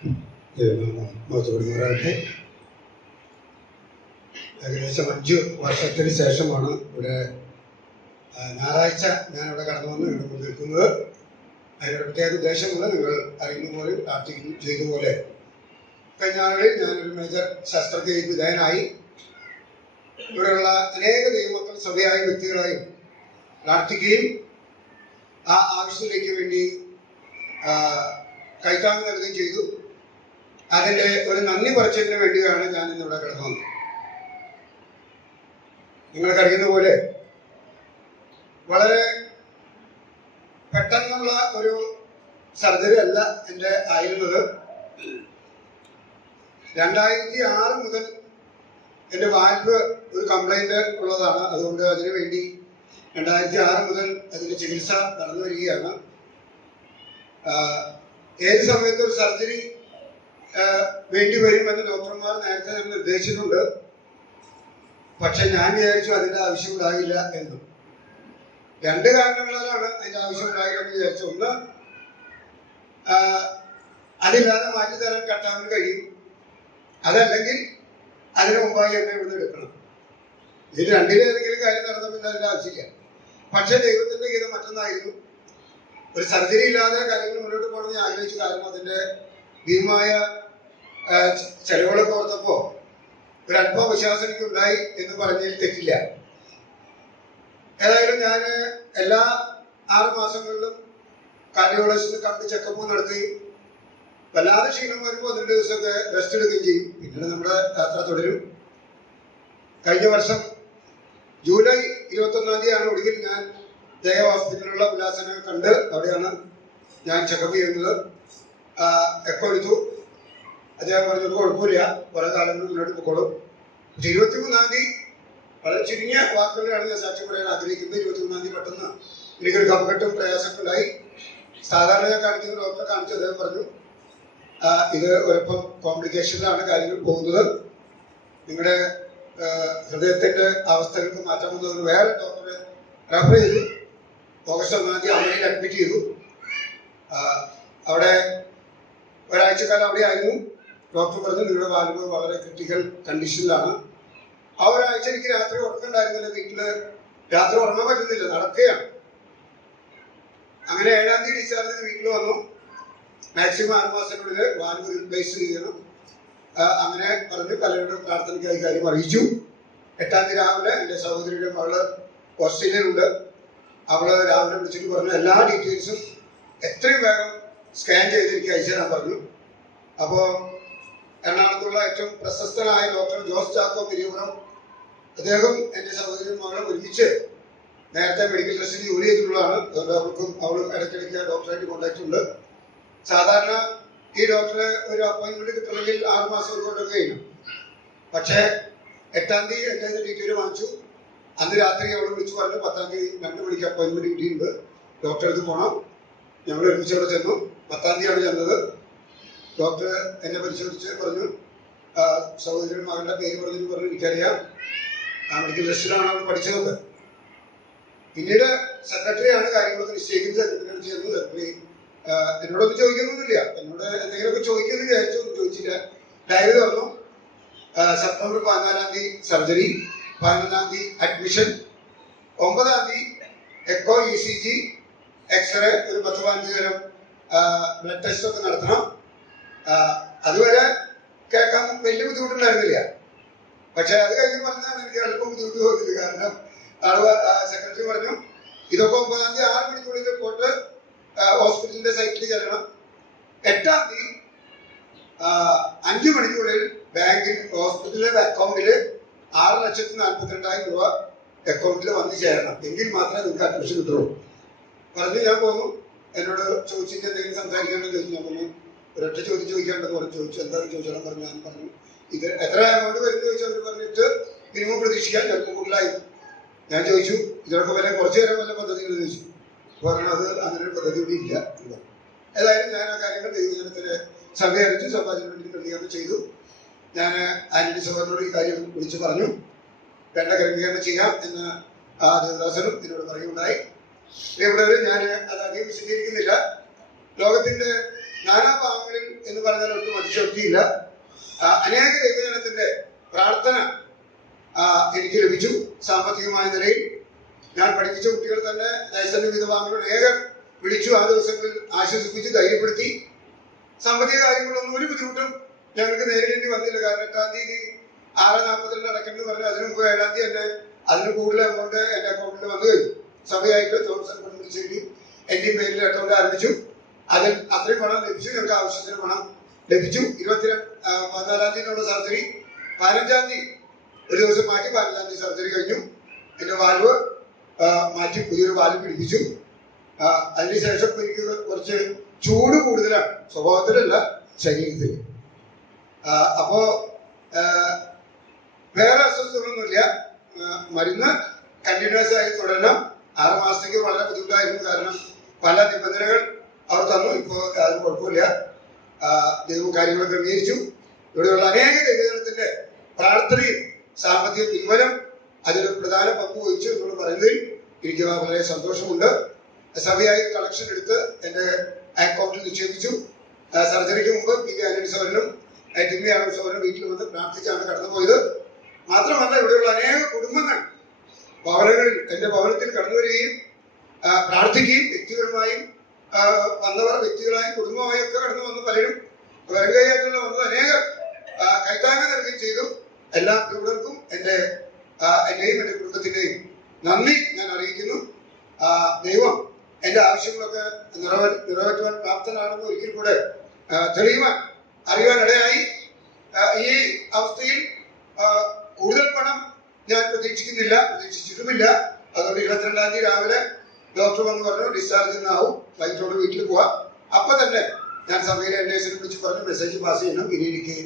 മോശപ്പെടുന്നവരാകട്ടെ. ഏകദേശം 5 വർഷത്തിന് ശേഷമാണ് ഇവിടെ ഞായറാഴ്ച ഞാനിവിടെ കടന്നു വന്ന് ഇവിടെ നിൽക്കുന്നത്. അതിൻ്റെ പ്രത്യേക ഉദ്ദേശമുള്ള നിങ്ങൾ അറിയുന്ന പോലെ പ്രാർത്ഥിക്കുന്നു ചെയ്ത പോലെ കഴിഞ്ഞ നാളുകളിൽ ഞാനൊരു മേജർ ശസ്ത്രക്രിയയ്ക്ക് വിധേയനായി. ഇവിടെയുള്ള അനേക ദൈവമക്കൾ സഭയായും വ്യക്തികളായും പ്രാർത്ഥിക്കുകയും ആ ആവശ്യത്തിലേക്ക് വേണ്ടി കൈത്താങ്ങ് നൽകുകയും ചെയ്തു. അതിൻ്റെ ഒരു നന്ദി പറച്ചിലിന് വേണ്ടിയാണ് ഞാൻ ഇന്നിവിടെ കിടന്നു വന്നത്. നിങ്ങൾക്കറിയുന്ന പോലെ വളരെ പെട്ടെന്നുള്ള ഒരു സർജറി അല്ല എൻ്റെ ആയിരുന്നത്. 2006 മുതൽ എൻ്റെ വാൽവ് ഒരു കംപ്ലൈൻറ്റ് ഉള്ളതാണ്. അതുകൊണ്ട് അതിനു വേണ്ടി 2006 മുതൽ അതിൻ്റെ ചികിത്സ നടന്നു വരികയാണ്. ഏത് സമയത്തും ഒരു സർജറി വേണ്ടി വരുമെന്ന് ഡോക്ടർമാർ നേരത്തെ തന്നെ നിർദ്ദേശിച്ചിട്ടുണ്ട്. പക്ഷെ ഞാൻ വിചാരിച്ചു അതിൻ്റെ ആവശ്യം ഉണ്ടാകില്ല എന്നും. 2 കാരണങ്ങളാലാണ് അതിൻ്റെ ആവശ്യം ഉണ്ടാകില്ല എന്ന് വിചാരിച്ചു. ഒന്ന്, അതില്ലാതെ മാറ്റി തരാൻ കർത്താവിന് കഴിയും. അതല്ലെങ്കിൽ അതിന് മുമ്പായി എന്നെ ഇവിടുന്ന് എടുക്കണം. ഇതിൽ രണ്ടിലേതെങ്കിലും കാര്യം നടന്നപ്പോൾ അതിൻ്റെ ആവശ്യമില്ല. പക്ഷെ ദൈവത്തിന്റെ ഗീതം മറ്റൊന്നായിരുന്നു. ഒരു സർജറി ഇല്ലാതെ കാര്യങ്ങൾ മുന്നോട്ട് പോകണമെന്ന് ഞാൻ ആഗ്രഹിച്ചു. കാരണം അതിൻ്റെ ഭീമമായ ചെലവുകളൊക്കെ ഓർത്തപ്പോൾ ഒരല്പം വിശ്വാസം എനിക്ക് ഉണ്ടായി എന്ന് പറഞ്ഞതിൽ തെറ്റില്ല. ഏതായാലും ഞാൻ എല്ലാ 6 മാസങ്ങളിലും കാർഡിയോളജിസ്റ്റിനെ കണ്ട് ചെക്കപ്പ് നടത്തുകയും വല്ലാതെ ക്ഷീണം വരുമ്പോൾ 1-2 ദിവസമൊക്കെ റെസ്റ്റ് എടുക്കുകയും ചെയ്യും. പിന്നീട് നമ്മുടെ യാത്ര തുടരും. കഴിഞ്ഞ വർഷം ജൂലൈ 21-ാം തീയതിയാണ് ഒടുവിൽ ഞാൻ ജയ ഹോസ്പിറ്റലിലുള്ള ഉല്ലാസനെ കണ്ട് അവിടെയാണ് ഞാൻ ചെക്കപ്പ് ചെയ്യുന്നത്. എക്കോ എടുത്തു. അദ്ദേഹം പറഞ്ഞു കുഴപ്പമില്ല, കുറെ കാലങ്ങൾ മുന്നോട്ട് പോയിക്കോളും. 23-ാം തീയതി വളരെ ചുരുങ്ങിയ വാക്കുകളിലാണ് ഞാൻ സാക്ഷി പറയാൻ ആഗ്രഹിക്കുന്നത്. 23-ാം തീയതി പെട്ടെന്ന് എനിക്കൊരു കഫക്കെട്ടും പ്രയാസമൊക്കെ ഉണ്ടായി. സാധാരണ ഞാൻ കാണിക്കുന്ന ഡോക്ടറെ കാണിച്ചു. അദ്ദേഹം പറഞ്ഞു ഇത് ഒരപ്പം കോംപ്ലിക്കേഷനിലാണ് കാര്യങ്ങൾ പോകുന്നത്. നിങ്ങളുടെ ഹൃദയത്തിന്റെ അവസ്ഥകൾക്ക് മാറ്റം വന്നതിന് വേറെ ഡോക്ടറെ റെഫർ ചെയ്തു. ഓഗസ്റ്റ് 1-ാം തീയതി അമ്മയിൽ അഡ്മിറ്റ് ചെയ്തു. അവിടെ ഒരാഴ്ചക്കാലം അവിടെ ആയിരുന്നു. ഡോക്ടർ പറഞ്ഞു നിങ്ങളുടെ വാൽവ് വളരെ ക്രിട്ടിക്കൽ കണ്ടീഷനിലാണ്. ആ ഒരാഴ്ച എനിക്ക് രാത്രി ഉറക്കമുണ്ടായിരുന്നില്ല. വീട്ടില് രാത്രി ഉറങ്ങാൻ പറ്റുന്നില്ല, നടക്കുകയാണ്. അങ്ങനെ 7-ാം തീയതി ഡിസ്ചാർജ് ചെയ്ത് വീട്ടിൽ വന്നു. മാക്സിമം 6 മാസത്തിനുള്ളിൽ വാൽവ് റീപ്ലേസ് ചെയ്യണം അങ്ങനെ പറഞ്ഞു. പലരുടെ പ്രാർത്ഥനയ്ക്കായി കാര്യം അറിയിച്ചു. 8-ാം തീയതി രാവിലെ എൻ്റെ സഹോദരിയുടെ മകള് ഓസ്ട്രേലിയയിലുണ്ട്. അവള് രാവിലെ വിളിച്ചിട്ട് പറഞ്ഞു എല്ലാ ഡീറ്റെയിൽസും എത്രയും വേഗം സ്കാൻ ചെയ്ത് എനിക്ക് അയച്ചു തരാൻ പറഞ്ഞു. അപ്പോൾ എറണാകുളത്തുള്ള ഏറ്റവും പ്രശസ്തനായ ഡോക്ടർ ജോസ് ചാക്കോ പെരിയപുരം, അദ്ദേഹം എൻ്റെ സഹോദരി മകളും ഒരുമിച്ച് നേരത്തെ മെഡിക്കൽ ട്രസ്റ്റിൽ ജോലി ചെയ്തിട്ടുള്ളതാണ്. അതുകൊണ്ട് അവളും ഇടയ്ക്കിടയ്ക്ക് ഡോക്ടറായിട്ട് കോൺടാക്ട് ഉണ്ട്. സാധാരണ ഈ ഡോക്ടറെ ഒരു അപ്പോയിന്റ്മെന്റ് കിട്ടണമെങ്കിൽ 6 മാസം കൊണ്ടൊക്കെ കഴിയും. പക്ഷേ 8-ാം തീയതി എൻ്റെ ഡീറ്റെയിൽ വാങ്ങിച്ചു. അന്ന് രാത്രി അവൾ വിളിച്ചു പറഞ്ഞു 10-ാം തീയതി 2 മണിക്ക് അപ്പോയിന്റ്മെന്റ് കിട്ടിയിട്ടുണ്ട്, ഡോക്ടറെ അടുത്ത് പോകണം. ഞങ്ങൾ ഒരുമിച്ച് അവിടെ ചെന്നു. 10-ാം തീയതിയാണ് ചെന്നത്. ഡോക്ടർ എന്നെ പരിശോധിച്ച് പറഞ്ഞു സഹോദരിയുടെ മകളുടെ പേര് പറഞ്ഞിട്ട് പറഞ്ഞു എനിക്കറിയാം, മെഡിക്കൽ ട്രസ്റ്റിലാണ് അവൾ പഠിച്ചതൊക്കെ. പിന്നീട് സെക്രട്ടറിയാണ് കാര്യങ്ങളൊക്കെ നിശ്ചയിക്കുന്നത്. സെക്രട്ടറിയോട് ചേർന്നു. സെക്രട്ടറി എന്നോടൊന്നും ചോദിക്കുന്നൊന്നുമില്ല. എന്നോട് എന്തെങ്കിലുമൊക്കെ ചോദിക്കുമെന്ന് വിചാരിച്ചു. ഒന്നും ചോദിച്ചില്ല. ഡയറി തുറന്നു. സെപ്റ്റംബർ 14-ാം തീയതി സർജറി, 11-ാം തീയതി അഡ്മിഷൻ, 9-ാം തീയതി എക്കോ, ECG, എക്സ്റേ, ഒരു 10-15 തരം ബ്ലഡ് ടെസ്റ്റ് ഒക്കെ നടത്തണം. അതുവരെ കേൾക്കാൻ വലിയ ബുദ്ധിമുട്ടുണ്ടായിരുന്നില്ല. പക്ഷെ അത് കഴിഞ്ഞ് പറഞ്ഞാണ് എനിക്ക് അല്പം ബുദ്ധിമുട്ട് തോന്നിയത്. കാരണം സെക്രട്ടറി പറഞ്ഞു ഇതൊക്കെ 9-ാം തീയതി 6 മണിക്കുള്ളിൽ റിപ്പോർട്ട് ഹോസ്പിറ്റലിന്റെ സൈറ്റിൽ ചെല്ലണം. 8-ാം തീയതി 5 മണിക്കുള്ളിൽ ബാങ്കിൽ ഹോസ്പിറ്റലിലെ അക്കൗണ്ടിൽ 6,42,000 രൂപ അക്കൗണ്ടിൽ വന്നു ചേരണം. എങ്കിൽ മാത്രമേ നിങ്ങൾക്ക് അഡ്മിഷൻ കിട്ടുള്ളൂ പറഞ്ഞു. ഞാൻ പോന്നു. എന്നോട് ചോദിച്ചിട്ട് എന്തെങ്കിലും സംസാരിക്കണമെന്ന് ചോദിച്ചു. ഞാൻ പറഞ്ഞു ഒരൊറ്റ ചോദ്യം ചോദിക്കാണ്ടെന്ന് പറഞ്ഞു. ചോദിച്ചു എന്താണെന്ന് ചോദിച്ചാൽ പറഞ്ഞു. ഞാൻ പറഞ്ഞു ഇത് എത്ര എമൗണ്ട് വരുന്നു ചോദിച്ചാൽ അവർ പറഞ്ഞിട്ട് മിനിമം പ്രതീക്ഷിക്കാൻ ചിലപ്പോൾ കൂടുതലായി. ഞാൻ ചോദിച്ചു ഇതിനൊക്കെ വല്ല കുറച്ച് നേരം വല്ല പദ്ധതികൾ ചോദിച്ചു. പറഞ്ഞു അത് അങ്ങനെ ഒരു പദ്ധതി ഇവിടെ ഇല്ല. ഏതായാലും ഞാൻ ആ കാര്യങ്ങൾ ദൈവജനത്തിന് സഭയറിച്ച് സഭാജന വേണ്ടി ക്രമീകരണം ചെയ്തു. ഞാൻ ആന്റണി സഹോദരനോട് ഈ കാര്യം വിളിച്ചു പറഞ്ഞു. വേണ്ട ക്രമീകരണം ചെയ്യാം എന്ന് ദേവദാസനും എന്നോട് പറയുകയുണ്ടായി. ഇവിടെ ഞാൻ അത് അധികം വിശദീകരിക്കുന്നില്ല. ലോകത്തിന്റെ നാനാഭാഗങ്ങളിൽ എന്ന് പറഞ്ഞാൽ ഒട്ടും ശക്തിയില്ല. അനേക ദൈവജനത്തിന്റെ പ്രാർത്ഥന എനിക്ക് ലഭിച്ചു. സാമ്പത്തികമായ നിലയിൽ ഞാൻ പഠിപ്പിച്ച കുട്ടികൾ തന്നെ നൈസന്യ വിധവാങ്ങൾ അനേകം വിളിച്ചു. ആ ദിവസങ്ങളിൽ ആശ്വസിപ്പിച്ച് ധൈര്യപ്പെടുത്തി. സാമ്പത്തിക കാര്യങ്ങളൊന്നും ഒരു ബുദ്ധിമുട്ടും ഞങ്ങൾക്ക് നേരിടേണ്ടി വന്നില്ല. കാരണം 8-ാം തീയതി 6:42 അടയ്ക്കേണ്ടി പറഞ്ഞു. അതിന് മുമ്പ് 7-ാം തീയതി തന്നെ അതിന് കൂടുതൽ എമൗണ്ട് എന്റെ അക്കൗണ്ടിൽ വന്നു കഴിഞ്ഞു. സഭയായിട്ട് തോമസ് പള്ളിശ്ശേരി എന്റെയും പേരിൽ അക്കൗണ്ട് ആരംഭിച്ചു. അതിൽ അത്രയും പണം ലഭിച്ചു. ഞങ്ങൾക്ക് ആവശ്യത്തിന് പണം ലഭിച്ചു. 14-ാം തീയതിയുള്ള സർജറി 15-ാം തീയതി ഒരു ദിവസം മാറ്റി 15-ാം തീയതി സർജറി കഴിഞ്ഞു. എന്റെ വാൽവ് മാറ്റി പുതിയൊരു വാൽവ് പിടിപ്പിച്ചു. അതിനുശേഷം എനിക്ക് കുറച്ച് ചൂട് കൂടുതലാണ്, സ്വഭാവത്തിലല്ല ശരീരത്തിൽ. അപ്പോ വേറെ അസ്വസ്ഥതകളൊന്നുമില്ല. മരുന്ന് കണ്ടിന്യൂസ് ആയി തുടരണം. 6 മാസത്തേക്ക് വളരെ ബുദ്ധിമുട്ടായിരുന്നു. കാരണം പല നിബന്ധനകൾ അവർ തന്നു. ഇപ്പോൾ അതിന് കുഴപ്പമില്ല. ദൈവം കാര്യങ്ങൾ ക്രമീകരിച്ചു. ഇവിടെയുള്ള അനേക ദൈവജനത്തിന്റെ പ്രാർത്ഥനയും സാമ്പത്തിക പിൻബലം അതിന് പ്രധാന പങ്ക് വഹിച്ചു എന്ന് പറയുന്നതിൽ എനിക്ക് വളരെ സന്തോഷമുണ്ട്. സഭയായി കളക്ഷൻ എടുത്ത് എന്റെ അക്കൗണ്ടിൽ നിക്ഷേപിച്ചു. സർജറിക്ക് മുമ്പ് പി വി ആന്റണി സഹോദരനും ടിമ്മി ആനന്ദ് സഹോദരനും വീട്ടിൽ വന്ന് പ്രാർത്ഥിച്ചാണ് കടന്നുപോയത്. മാത്രമല്ല ഇവിടെയുള്ള അനേക കുടുംബങ്ങൾ ഭവനങ്ങളിൽ എന്റെ ഭവനത്തിൽ കടന്നു വരികയും പ്രാർത്ഥിക്കുകയും വ്യക്തിപരമായും വന്നവർ വ്യക്തികളായും കുടുംബമായും ഒക്കെ കടന്നു വന്ന് പലരും വെറുകയായിട്ടുള്ള വന്നത് അനേകം കൈത്താങ്ങ് നൽകുകയും ചെയ്തു. എല്ലാ കുടുംബർക്കും എന്റെയും എന്റെ കുടുംബത്തിന്റെയും നന്ദി ഞാൻ അറിയിക്കുന്നു. ദൈവം എന്റെ ആവശ്യങ്ങളൊക്കെ നിറവേറ്റുവാൻ പ്രാപ്തനാണെന്ന് ഒരിക്കൽ കൂടെ തെളിയുവാൻ അറിയുവാൻ ഇടയായി. ഈ അവസ്ഥയിൽ കൂടുതൽ പണം ഞാൻ പ്രതീക്ഷിച്ചിട്ടുമില്ല. അതുകൊണ്ട് 22-ാം തീയതി രാവിലെ ഡോക്ടർ വന്ന് പറഞ്ഞു ഡിസ്ചാർജ് ആവും, വൈകിട്ടോട് വീട്ടിൽ പോവാം. അപ്പൊ തന്നെ ഞാൻ സഭയിലെ എൻഎസിനെ വിളിച്ച് പറഞ്ഞു മെസ്സേജ് പാസ് ചെയ്യണം. ഇനി എനിക്ക്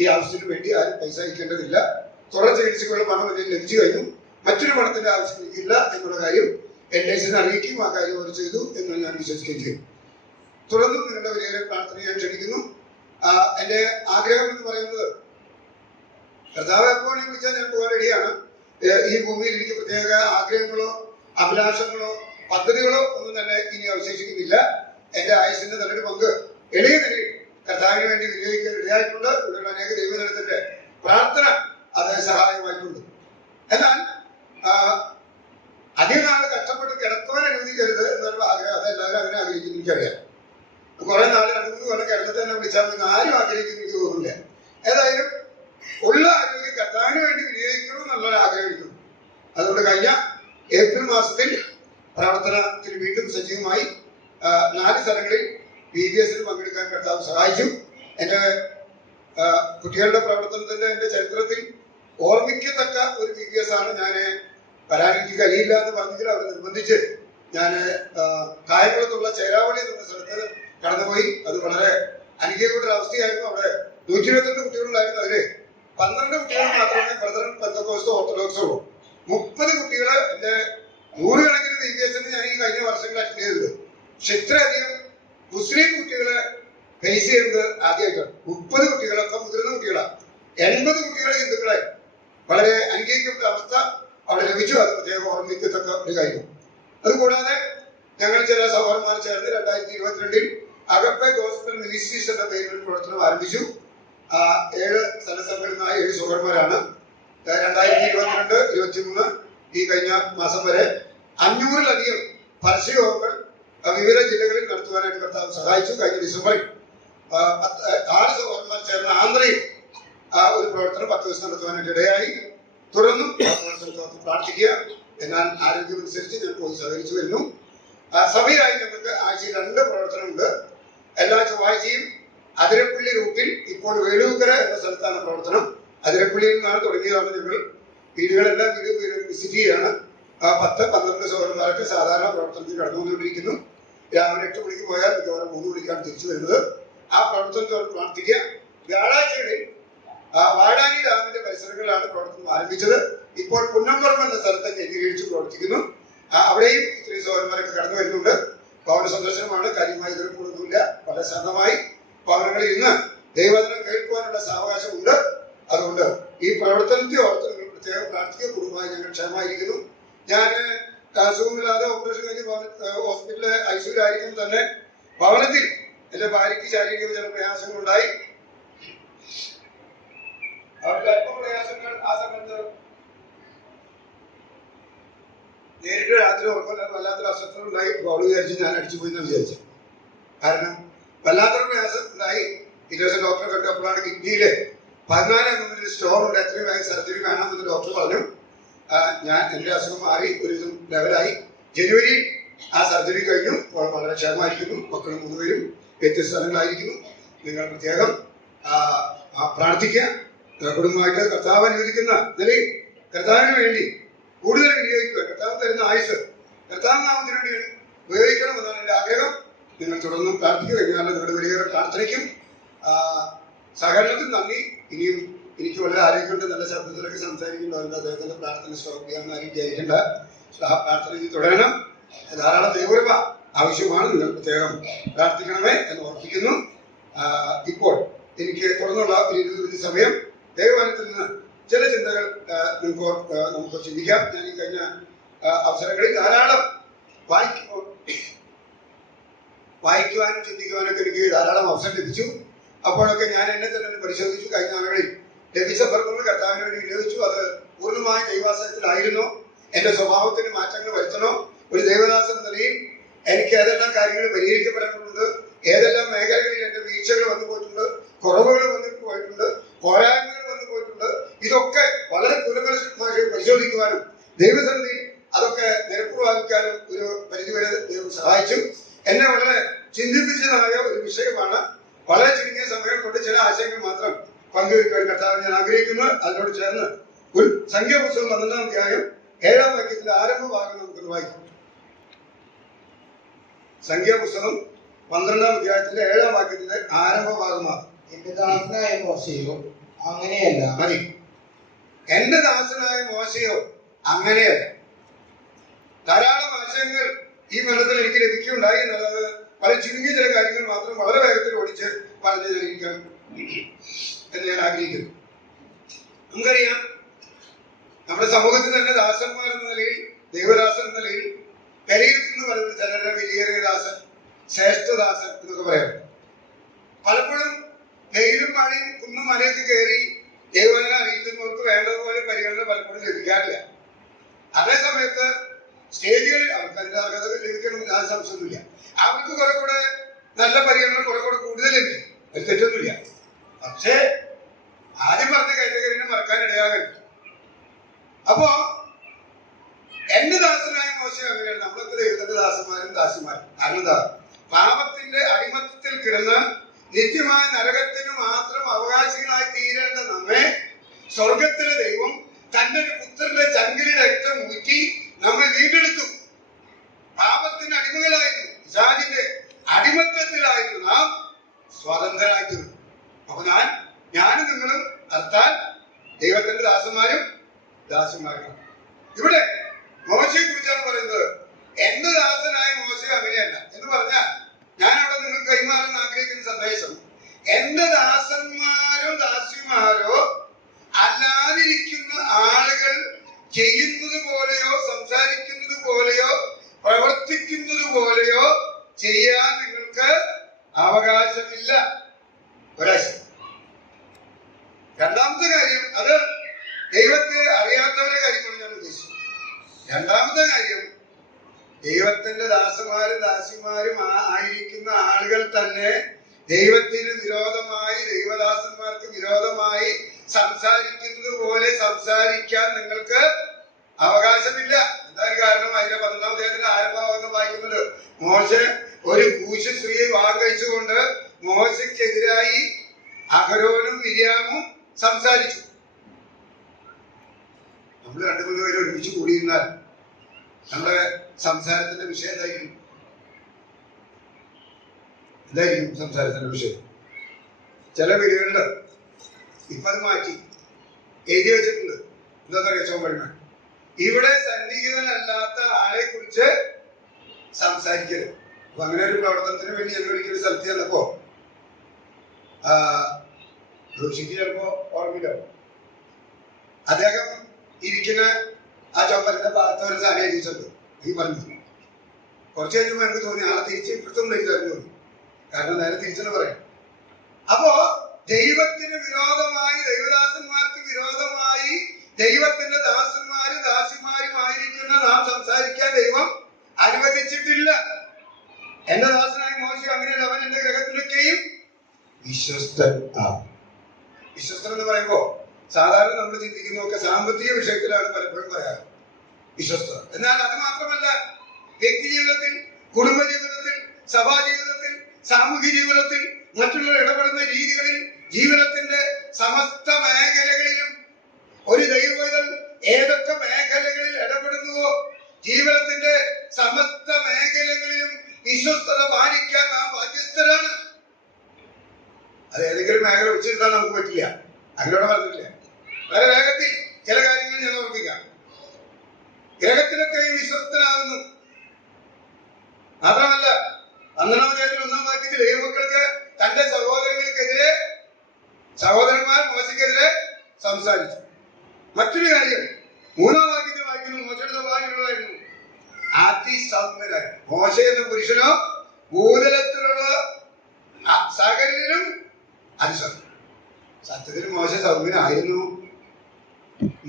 ഈ ആവശ്യത്തിന് വേണ്ടി ആരും പൈസ അയക്കേണ്ടതില്ല. തുടർ ചികിത്സക്കുള്ള പണം എനിക്ക് ലഭിച്ചു കഴിഞ്ഞു. മറ്റൊരു പണത്തിന്റെ ആവശ്യം എനിക്കില്ല എന്നുള്ള കാര്യം എൻഎസിനെ അറിയിക്കുകയും ആ കാര്യം അവർ ചെയ്തു എന്ന് ഞാൻ വിശ്വസിക്കുകയും ചെയ്തു. തുടർന്നും നിങ്ങളുടെ വലിയ പ്രാർത്ഥന ഞാൻ ക്ഷണിക്കുന്നു. എന്റെ ആഗ്രഹം എന്ന് പറയുന്നത് കർത്താവ് എപ്പോഴും വിളിച്ചാൽ ഞാൻ പോകാൻ റെഡിയാണ്. ഈ ഭൂമിയിൽ എനിക്ക് പ്രത്യേക ആഗ്രഹങ്ങളോ അഭിലാഷങ്ങളോ പദ്ധതികളോ ഒന്നും തന്നെ ഇനി അവശേഷിക്കുന്നില്ല. എന്റെ ആയുസിന്റെ നല്ലൊരു പങ്ക് എളിയ നിലയിൽ കർത്താവിന് വേണ്ടി വിനിയോഗിക്കാൻ ഇടയായിട്ടുണ്ട്. ഇവിടെയുള്ള അനേക ദൈവജനത്തിന്റെ പ്രാർത്ഥന അത് സഹായമായിട്ടുണ്ട്. എന്നാൽ അധികം നാൾ കഷ്ടപ്പെട്ട് കിടക്കുവാൻ അനുവദിക്കരുത് എന്നൊരു ആഗ്രഹം അതെല്ലാവരും അങ്ങനെ ആഗ്രഹിക്കുന്നു. എനിക്കറിയാം. കുറെ നാൾ 2-3 കൊല്ലം കിടന്നിട്ട് തന്നെ വിളിച്ചാൽ മതി ആരും ആഗ്രഹിക്കുന്നു എനിക്ക് തോന്നില്ല. ഏതായാലും ഉള്ള ആരോഗ്യം കർത്താവിന് വേണ്ടി വിനിയോഗിക്കണം എന്നുള്ളൊരു ആഗ്രഹിക്കുന്നു. അതുകൊണ്ട് കഴിഞ്ഞ ഏപ്രിൽ മാസത്തിൽ പ്രവർത്തനത്തിൽ വീണ്ടും സജീവമായി 4 സ്ഥലങ്ങളിൽ BBSൽ പങ്കെടുക്കാൻ കർത്താവ് സഹായിച്ചു. എന്റെ കുട്ടികളുടെ പ്രവർത്തനത്തിന്റെ എന്റെ ചരിത്രത്തിൽ ഓർമ്മിക്കത്തക്ക ഒരു BBS ആണ്. ഞാൻ വരാൻ എനിക്ക് കഴിയില്ല എന്ന് പറഞ്ഞെങ്കിൽ അവർ നിർബന്ധിച്ച് ഞാൻ കായംകുളത്തുള്ള ചേരാവളി എന്നുള്ള സ്ഥലത്ത് കടന്നുപോയി. അത് വളരെ അനുഗ്രഹപ്പെട്ട അവസ്ഥയായിരുന്നു. അവിടെ 122 കുട്ടികളുണ്ടായിരുന്നു. അതില് 12 കുട്ടികൾ മാത്രമേ ബ്രദറൻ പെന്തക്കോസ്തോ ഓർത്തഡോക്സോ ഉള്ളൂ. 30 കുട്ടികള് എന്റെ 100 കണക്കിന് BBSന് ഞാൻ ഈ കഴിഞ്ഞ വർഷങ്ങളിൽ അറ്റൻഡ് ചെയ്തത്. പക്ഷെ ഇത്രയധികം മുസ്ലിം കുട്ടികളെ ഫേസ് ചെയ്യുന്നത് ആദ്യമായിട്ടാണ്. 30 കുട്ടികളൊക്കെ മുതിർന്ന കുട്ടികളാണ്. 80 കുട്ടികളെ ഹിന്ദുക്കളെ വളരെ അനുഗ്രഹിക്കപ്പെട്ട അവസ്ഥ അവിടെ ലഭിച്ചു. അത് പ്രത്യേകം ഓർമ്മിക്കത്തക്ക ഒരു കാര്യം. അതുകൂടാതെ ഞങ്ങൾ ചില സഹോദരന്മാർ ചേർന്ന് 2022 അഗപ്പെ ഗോസ്പൽ മിനിസ്ട്രീസ് എന്ന പേരിൽ പ്രവർത്തനം ആരംഭിച്ചു. 7 സ്ഥലസംഘടനയായ 7 സഹോദരന്മാരാണ്. 2022, 23 ഈ കഴിഞ്ഞ മാസം വരെ 500-ലധികം പരസ്യയോഗങ്ങൾ വിവിധ ജില്ലകളിൽ നടത്തുവാനായിട്ട് കർത്താവ് സഹായിച്ചു. കഴിഞ്ഞ ഡിസംബറിൽ 6 സഹോദരന്മാർ ചേർന്ന് ആന്ധ്രയിൽ ഒരു പ്രവർത്തനം 10 ദിവസം നടത്തുവാനായിട്ട് ഇടയായി. തുടർന്നും പ്രാർത്ഥിക്കുക. എന്നാൽ ആരോഗ്യമനുസരിച്ച് ഞാൻ പോയി സഹകരിച്ചു വരുന്നു. സഭയായി ഞങ്ങൾക്ക് ആഴ്ചയിൽ 2 പ്രവർത്തനമുണ്ട്. എല്ലാ ചൊവ്വാഴ്ചയും അതിരപ്പള്ളി റൂട്ടിൽ ഇപ്പോൾ വേളൂക്കര എന്ന സ്ഥലത്താണ് പ്രവർത്തനം. അതിരപ്പള്ളിയിൽ നിന്നാണ് തുടങ്ങിയതാണ്. ഞങ്ങൾ വീടുകളെല്ലാം വിസിറ്റ് ചെയ്യാണ്. 10-12 സഹോദരന്മാരൊക്കെ സാധാരണ പ്രവർത്തനത്തിൽ കടന്നുകൊണ്ടിരിക്കുന്നു. രാവിലെ 8 മണിക്ക് പോയാൽ മിക്കവാറും 3 മണിക്കാണ് തിരിച്ചു വരുന്നത്. ആ പ്രവർത്തനത്തോട് പ്രാർത്ഥിക്കുക. വ്യാഴാഴ്ചകളിൽ വാഴാനി ഡാമിന്റെ പരിസരങ്ങളിലാണ് പ്രവർത്തനം ആരംഭിച്ചത്. ഇപ്പോൾ പുന്നമ്പുറം എന്ന സ്ഥലത്ത് കേന്ദ്രീകരിച്ച് പ്രവർത്തിക്കുന്നു. അവിടെയും ഇത്രയും സഹോദരന്മാരൊക്കെ കടന്നു വരുന്നുണ്ട്. ഭവന സന്ദർശനമാണ്. കാര്യമായി എതിർപ്പൊന്നുമില്ല. വളരെ ശാന്തമായി ഭവനങ്ങളിൽ ഇന്ന് ദൈവവചനം കേൾക്കുവാനുള്ള സാവകാശമുണ്ട്. അതുകൊണ്ട് ഈ പ്രവർത്തനത്തെ ഓർത്ത് നിങ്ങൾ പ്രത്യേകം പ്രാർത്ഥിക്കുക. കുടുംബമായി ഞങ്ങൾ ക്ഷേമമായിരിക്കുന്നു. ഞാൻ അസുഖമില്ലാതെ ഓപ്പറേഷൻ കഴിഞ്ഞ് ഹോസ്പിറ്റലിലെ ഐസിയുലായിരിക്കും തന്നെ ഭവനത്തിൽ എന്റെ ഭാര്യയ്ക്ക് ശാരീരിക ചില പ്രയാസങ്ങളുണ്ടായി. അവർക്ക് അല്പ പ്രയാസങ്ങൾ ആ സമയത്ത് നേരിട്ട് രാത്രി ഉറക്കമില്ലാതെ വല്ലാത്തൊരു അസ്വസ്ഥത ഉണ്ടായി. അവള് വിചാരിച്ച് ഞാൻ അടിച്ചു പോയി എന്ന് വിചാരിച്ചു. കാരണം വല്ലാത്തൊരു പ്രയാസം ഉണ്ടായി. പിറ്റേ ദിവസം ഡോക്ടറെ കണ്ടപ്പോഴാണ് കിഡ്നിയില് 14 mm സ്റ്റോൺ ഉണ്ട്, എത്രയും വേഗം സർജറി വേണമെന്ന് ഡോക്ടർ പറഞ്ഞു. ഞാൻ എൻ്റെ അസുഖം മാറി ഒരുവിധം ലെവലായി. ജനുവരി ആ സർജറി കഴിഞ്ഞു. വളരെ ക്ഷേമമായിരിക്കുന്നു. മക്കൾ 3 പേരും വ്യത്യസ്ത സ്ഥലങ്ങളായിരിക്കുന്നു. നിങ്ങൾ പ്രത്യേകം പ്രാർത്ഥിക്കുക. കുടുംബമായിട്ട് കർത്താവ് അനുവദിക്കുന്ന നിലയിൽ കർത്താവിന് വേണ്ടി കൂടുതൽ വിനിയോഗിക്കുക. കർത്താവ് തരുന്ന ആയുസ് കർത്താവ് നാമത്തിന് വേണ്ടി ഉപയോഗിക്കണമെന്നാണ് എൻ്റെ ആഗ്രഹം. നിങ്ങൾ തുടർന്നും പ്രാർത്ഥിക്കുക. ഞാൻ നിങ്ങളുടെ വലിയ പ്രാർത്ഥനയ്ക്കും സഹകരണത്തിൽ നന്ദി. ഇനിയും എനിക്ക് വളരെ ആരോഗ്യമുണ്ട്, നല്ല ശബ്ദത്തിലൊക്കെ സംസാരിക്കുന്നുണ്ട്. അദ്ദേഹത്തിന്റെ പ്രാർത്ഥന സ്റ്റോപ്പ് ചെയ്യാൻ വിചാരിക്കേണ്ട. പ്രാർത്ഥന തുടരണം. ധാരാളം ദൈവകൃപ ആവശ്യമാണ്. നിങ്ങൾ പ്രത്യേകം പ്രാർത്ഥിക്കണമേ എന്ന് ഓർപ്പിക്കുന്നു. ഇപ്പോൾ എനിക്ക് തുടർന്നുള്ള ഒരു 20 മിനിറ്റ് സമയം ദൈവവചനത്തിൽ നിന്ന് ചില ചിന്തകൾ നമുക്ക് ചിന്തിക്കാം. ഞാൻ ഈ കഴിഞ്ഞ അവസരങ്ങളിൽ ധാരാളം വായിക്കുവാനും ചിന്തിക്കുവാനൊക്കെ എനിക്ക് ധാരാളം അവസരം ലഭിച്ചു. അപ്പോഴൊക്കെ ഞാൻ എന്നെ തന്നെ പരിശോധിച്ചു. കഴിഞ്ഞ നാളുകളിൽ ലഭിച്ച സന്ദർഭങ്ങൾ കർത്താവിന് വേണ്ടി വിനിയോഗിച്ചു. അത് പൂർണ്ണമായ ദൈവാസനത്തിലായിരുന്നോ? എന്റെ സ്വഭാവത്തിന് മാറ്റങ്ങൾ വരുത്തണോ? ഒരു ദൈവദാസൻ എന്ന നിലയിൽ എനിക്ക് ഏതെല്ലാം കാര്യങ്ങൾ പരിഹരിക്കപ്പെടേണ്ടതുണ്ട്, ഏതെല്ലാം മേഖലകളിൽ എന്റെ വീഴ്ചകൾ വന്നു പോയിട്ടുണ്ട്, കുറവുകൾ വന്നിട്ട് പോയിട്ടുണ്ട്, പോരായ്മകൾ വന്നു പോയിട്ടുണ്ട്. ഇതൊക്കെ വളരെ തുലകരമായി പരിശോധിക്കുവാനും ദൈവസന്നിധിയിൽ അതൊക്കെ നിരപ്പുറവാക്കാനും ഒരു പരിധിവരെ ദൈവം സഹായിച്ചു. എന്നെ വളരെ ചിന്തിപ്പിച്ചതായ ഒരു വിഷയമാണ്. വളരെ ചുരുങ്ങിയ സമയം കൊണ്ട് ചില ആശയങ്ങൾ മാത്രം പങ്കുവയ്ക്കാൻ കർത്താവ് ഞാൻ ആഗ്രഹിക്കുന്നു. അതിനോട് ചേർന്ന് ഒരു സംഖ്യാപുസ്തകം 12-ാം അധ്യായം 7-ാം വാക്യത്തിന്റെ ആരംഭ ഭാഗം നമുക്കൊന്ന് വായിക്കാം. സംഖ്യാപുസ്തകം 12-ാം അധ്യായത്തിന്റെ 7-ാം വാക്യത്തിന്റെ ആരംഭ ഭാഗമാണ്. എന്റെ ദാസനായ മോശയോ അങ്ങനെയല്ല. മതി. എന്റെ ദാസനായ മോശയോ അങ്ങനെയല്ല. ധാരാളം ആശയങ്ങൾ ഈ ബന്ധത്തിൽ എനിക്ക് ലഭിക്കുകയുണ്ടായി. എന്നുള്ളത് വളരെ ചുരുങ്ങിയ ചില കാര്യങ്ങൾ മാത്രം വളരെ വേഗത്തിൽ ഓടിച്ച് പറഞ്ഞു തന്നിരിക്കാൻ എന്ന് ഞാൻ ആഗ്രഹിക്കുന്നു. നമുക്കറിയാം, നമ്മുടെ സമൂഹത്തിൽ തന്നെ ദാസന്മാർ എന്ന നിലയിൽ, ദൈവദാസൻ എന്ന നിലയിൽ കരയിലെന്ന് പറയുന്നത് ചിലരുടെ വലിയ ദാസൻ, ശ്രേഷ്ഠദാസൻ എന്നൊക്കെ പറയാം. പലപ്പോഴും വെയിലും മഴയും കുന്നും മലയൊക്കെ കയറി ദൈവവചനം അറിയിക്കുന്നവർക്ക് വേണ്ടതുപോലെ പരിഗണന പലപ്പോഴും ലഭിക്കാറില്ല. അതേ സമയത്ത് സ്റ്റേജുകളിൽ അവർക്ക് അതിന്റെ അർഹത ലഭിക്കണം, ആ സംശയമൊന്നുമില്ല. അവർക്ക് കുറെ കൂടെ നല്ല പരിഗണന കുറെ കൂടെ കൂടുതൽ ലഭിക്കും, ഒരു തെറ്റൊന്നുമില്ല. പക്ഷേ ആദ്യം പറഞ്ഞ കാറ്റഗറിനെ മറക്കാൻ ഇടയാകരുത്. അപ്പോ എന്റെ ദാസനായ മോശം അങ്ങനെയാണ്. നമ്മളൊക്കെ ദൈവത്തിന്റെ ദാസന്മാരും ദാസിമാരും. കാരണം എന്താ? പാപത്തിന്റെ അടിമത്തത്തിൽ കിടന്ന് നിത്യമായ നരകത്തിന് മാത്രം അവകാശികളായി തീരേണ്ട നമ്മെ സ്വർഗത്തിലെ ദൈവം തന്റെ പുത്രന്റെ ചങ്കിലെ രക്തം ഊറ്റി നമ്മെ വീണ്ടെടുത്തു. പാപത്തിന് അടിമകളായിരുന്നു, പിശാചിന്റെ അടിമത്തത്തിലായിരുന്നു നാം സ്വതന്ത്രരായി തീർന്നു. അപ്പൊ ഞാനും നിങ്ങളും അർത്ഥാൽ ദൈവത്തിന്റെ ദാസന്മാരും ദാസന്മാരും. ഇവിടെ മോശയെ കുറിച്ചാണ് പറയുന്നത്. എന്റെ ദാസനായ മോശ അങ്ങനെയല്ല എന്ന് പറഞ്ഞാൽ ഞാൻ അവിടെ നിങ്ങൾക്ക് കൈമാറാൻ ആഗ്രഹിക്കുന്ന സന്ദേശം, എന്റെ ദാസന്മാരോ ദാസിമാരോ അല്ലാതിരിക്കുന്ന ആളുകൾ ചെയ്യുന്നത് പോലെയോ സംസാരിക്കുന്നത് പോലെയോ പ്രവർത്തിക്കുന്നത് പോലെയോ ചെയ്യാൻ നിങ്ങൾക്ക് അവകാശമില്ല. ഒരാശം. രണ്ടാമത്തെ കാര്യം, അത് ദൈവത്തെ അറിയാത്തവരുടെ കാര്യമാണ് ഞാൻ ഉദ്ദേശിച്ചത്. രണ്ടാമത്തെ കാര്യം, ദൈവത്തിന്റെ ദാസന്മാരും ദാസിമാരും ആയിരിക്കുന്ന ആളുകൾ തന്നെ ദൈവത്തിന് വിരോധമായി, ദൈവദാസന്മാർക്ക് വിരോധമായി സംസാരിക്കുന്നത് പോലെ സംസാരിക്കാൻ നിങ്ങൾക്ക് അവകാശമില്ല. എന്താണ് കാരണം? അതിന്റെ 11-ാം അധ്യായത്തിന്റെ ആരംഭഭാഗം വായിക്കുന്നത്, മോശ ഒരു കൂശ് സ്ത്രീയെ വിവാഹം കഴിച്ചുകൊണ്ട് മോശയ്ക്കെതിരായി അഹരോനും മിര്യാമും സംസാരിച്ചു. നമ്മൾ 2-3 പേര് ഒരുമിച്ച് കൂടിയിരുന്നാൽ നമ്മുടെ സംസാരത്തിന്റെ വിഷയം എന്തായിരിക്കും? സംസാരത്തിന്റെ വിഷയം? ചില വീടുകളില് ഇപ്പൊ അത് മാറ്റി എഴുതി വെച്ചിട്ടുണ്ട്. എന്താ ചോമ്പഴിമ? ഇവിടെ സന്നിഹിതനല്ലാത്ത ആളെ കുറിച്ച് സംസാരിക്കരുത്. അപ്പൊ അങ്ങനെ ഒരു പ്രവർത്തനത്തിന് വേണ്ടി ഞങ്ങൾ ഒരിക്കലും സ്ഥലത്ത് ചെന്നപ്പോ ഋഷിക്ക് ചിലപ്പോ ഓർമ്മയില്ല, അദ്ദേഹം ഇരിക്കുന്ന ആ ചൊമ്പരന്റെ ഭാഗത്ത് ഒരു സാധനം എഴുതിയിട്ടുണ്ട്. ഈ പറഞ്ഞു കുറച്ച് കഴിഞ്ഞപ്പോൾ എനിക്ക് തോന്നി ആളെ തിരിച്ച് ഇപ്പുറത്തും എഴുതായിരുന്നു. കാരണം നേരെ തിരിച്ചെന്ന് പറയാം. അപ്പോ ദൈവത്തിന് വിരോധമായി, ദൈവദാസന്മാർക്ക് വിരോധമായി ദൈവത്തിന്റെ ദാസന്മാരും ദാസിമാരുമായിരിക്കുന്ന നാം സംസാരിക്കാൻ ദൈവം അനുവദിച്ചിട്ടില്ല. എന്റെ ദാസനായ മോശ അങ്ങനെയല്ല, അവൻ എന്റെ ഗ്രഹത്തിലൊക്കെയും വിശ്വസ്തൻ ആണ്. വിശ്വസ്തൻ എന്ന് പറയുമ്പോ സാധാരണ നമ്മൾ ചിന്തിക്കുന്നതൊക്കെ സാമ്പത്തിക വിഷയത്തിലാണ് പലപ്പോഴും പറയാറ് വിശ്വസ്തത. എന്നാൽ അത് മാത്രമല്ല, വ്യക്തി ജീവിതത്തിൽ, കുടുംബ ജീവിതത്തിൽ, സഭാ ജീവിതത്തിൽ, സാമൂഹ്യ ജീവിതത്തിൽ, മറ്റുള്ളവർ ഇടപെടുന്ന രീതികളിൽ, ജീവിതത്തിന്റെ സമസ്ത മേഖലകളിലും ഒരു ദൈവവേദൻ ഏതൊക്കെ മേഖലകളിൽ ഇടപെടുന്നുവോ ജീവിതത്തിന്റെ സമസ്ത മേഖലകളിലും വിശ്വസ്തത പാലിക്കാൻ നാം ബാധ്യസ്ഥരാണ്. അത് ഏതെങ്കിലും മേഖല വെച്ചിരുത്താൻ നമുക്ക് പറ്റില്ല, അങ്ങോട്ട് പറഞ്ഞില്ല. വളരെ വേഗത്തിൽ ചില കാര്യങ്ങൾ ഞാൻ ഓർപ്പിക്കാം. ഗ്രഹത്തിലൊക്കെയും വിശ്വസ്തനാകുന്നു. മാത്രമല്ല 12-ാം അധ്യായത്തിൽ 1-ാം വാക്യത്തിൽ ദൈവമക്കൾക്ക് തന്റെ സഹോദരങ്ങൾക്കെതിരെ, സഹോദരന്മാർ മോശയ്ക്കെതിരെ സംസാരിച്ചു. മറ്റൊരു കാര്യം 3-ാം വാക്യത്തിൽ വായിക്കുന്നു, മോശയുടെ സ്വഭാവമായിരുന്നു അതിസൗമ്യനായി. മോശ എന്ന പുരുഷനോ ഭൂതലത്തിലുള്ള സകലരും അതിസൗമ്യം. സത്യത്തിൽ മോശ സൗമ്യനായിരുന്നു.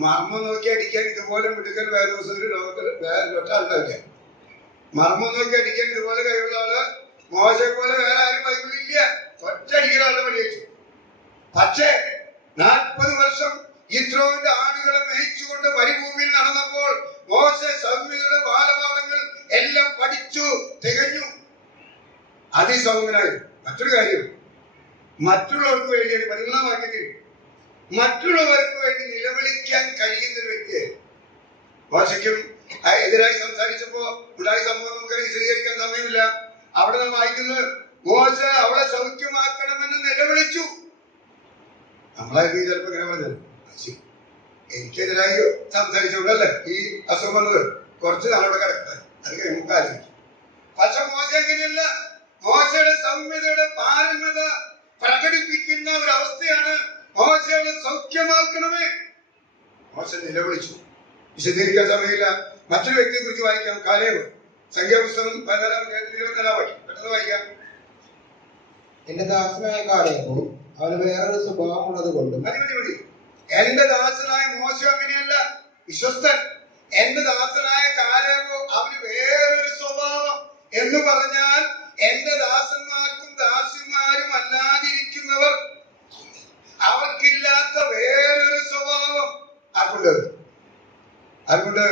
മർമ്മം നോക്കി അടിക്കാൻ ഇതുപോലെ മിടുക്കൽ വേദോസത്തിൽ ലോകത്തിൽ ഒറ്റ ആൾക്കാരില്ല. മർമ്മം നോക്കി അടിക്കാൻ ഇതുപോലെ കഴിവുള്ള ആള് മോശയെ പോലെ വേറെ ആരും ബൈബിളില്ല. ഒറ്റ അടിക്കലാളുടെ വെളിയിച്ചു. പക്ഷേ 40 വർഷം യിത്രോവിന്റെ ആടുകളെ മേയിച്ചുകൊണ്ട് മരുഭൂമിയിൽ നടന്നപ്പോൾ മോശ സൗമ്യതയുടെ ബാലപാഠങ്ങൾ എല്ലാം പഠിച്ചു തികഞ്ഞു. അതിസൗമ്യനായി. മറ്റൊരു കാര്യം, മറ്റുള്ളവർക്ക് വേണ്ടിയാണ് 13-ാം വാക്യത്തിൽ മറ്റുള്ളവർക്ക് വേണ്ടി നിലവിളിക്കാൻ കഴിയുന്ന ഒരു വ്യക്തിയെ മോശയ്ക്കും എതിരായി സംസാരിച്ചപ്പോ ഉണ്ടായ സംഭവം നമുക്ക് വിശദീകരിക്കാൻ സമയമില്ല. അവിടെ നാം വായിക്കുന്നത് മോശ അവളെ സൗഖ്യമാക്കണമെന്ന് നിലവിളിച്ചു. നമ്മളായിരുന്നു ചിലപ്പോ ഇങ്ങനെ പറഞ്ഞത്, എനിക്കെതിരായി സംസാരിച്ചുകൊണ്ടല്ലേ ഈ അസുഖം വന്നത്, കുറച്ച് നാളോടെ കിടക്കട്ടെ, അത് കഴിയുമ്പോൾ ആലോചിക്കും. പക്ഷെ മോശ എങ്ങനെയല്ല, മോശയുടെ സൗമ്യതയുടെ പാരമ്യത പ്രകടിപ്പിക്കുന്ന ഒരു അവസ്ഥയാണ് മോശയുടെ സൗഖ്യമാക്കണമേ. മോശ നിലവിളിച്ചു. വിശദീകരിക്കാൻ സമയമില്ല. മറ്റൊരു വ്യക്തിയെ കുറിച്ച് വായിക്കാം. കാലേബ്. സംഖ്യാപുസ്തകം 14-ാം അധ്യായത്തിൽ 24-ാം വാക്യം. പെട്ടെന്ന് വായിക്കാം. എന്റെ ദാസനായ കാലേബും അവന് വേറൊരു സ്വഭാവം ഉള്ളത് കൊണ്ടും. മതി. എന്റെ ദാസനായ മോശ അങ്ങനെയല്ല, വിശ്വസ്തൻ. എന്റെ ദാസനായ കാലേബ് അവന് വേറൊരു സ്വഭാവം എന്ന് പറഞ്ഞാൽ എന്റെ ദാസന്മാർക്കും ദാസിമാരും അല്ലാതിരിക്കുന്നവർ അവർക്കില്ലാത്ത വേറൊരു സ്വഭാവം അതുകൊണ്ട്